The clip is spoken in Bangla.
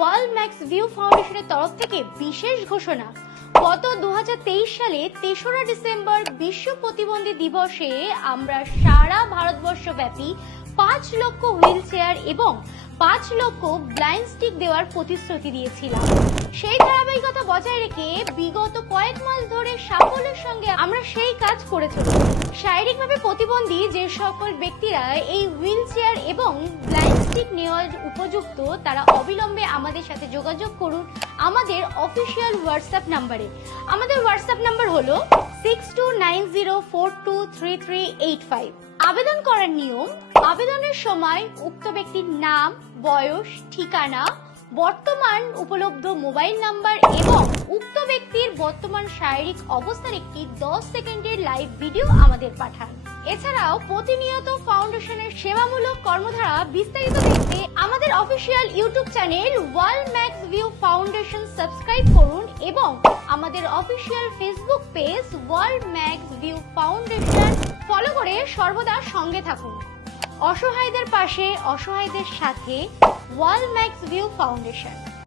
ওয়ার্ল্ড ম্যাক্স ভিউ ফাউন্ডেশনের তরফ থেকে বিশেষ ঘোষণা। গত 2023 সালে 3রা ডিসেম্বর বিশ্ব প্রতিবন্ধী দিবসে আমরা সারা ভারতবর্ষ ব্যাপী 5 লক্ষ হুইল চেয়ার এবং 5 লক্ষ ব্লাইন্ড স্টিক দেওয়ার প্রতিশ্রুতি দিয়েছিলাম। সেই ধারাবাহিকতা বজায় রেখে বিগত কয়েক মাস ধরে সাফল্যের সঙ্গে আমরা সেই কাজ করে চলেছি। শারীরিকভাবে প্রতিবন্ধী যে সকল ব্যক্তিরা এই হুইল চেয়ার এবং ব্লাইন্ড স্টিক নেওয়ার উপযুক্ত, তারা অবিলম্বে আমাদের সাথে যোগাযোগ করুন আমাদের অফিসিয়াল হোয়াটসঅ্যাপ নাম্বারে। আমাদের হোয়াটসঅ্যাপ নাম্বার হলো 6290423385। আবেদন করার নিয়ম: আবেদনের সময় উক্ত ব্যক্তির নাম, বয়স, ঠিকানা, বর্তমান উপলব্ধ মোবাইল নাম্বার এবং উক্ত ব্যক্তির বর্তমান শারীরিক অবস্থার একটি 10 সেকেন্ডের লাইভ ভিডিও আমাদের পাঠান। এছাড়াও প্রতিনিয়ত ফাউন্ডেশনের সেবামূলক কর্মধারা বিস্তারিত দেখতে আমাদের official YouTube channel world max view foundation subscribe করুন এবং আমাদের official Facebook page world max view foundation follow করে সর্বদা সঙ্গে থাকুন। অসহায়দের পাশে, অসহায়দের সাথে, ওয়ার্ল্ড ম্যাক্স ভিউ ফাউন্ডেশন।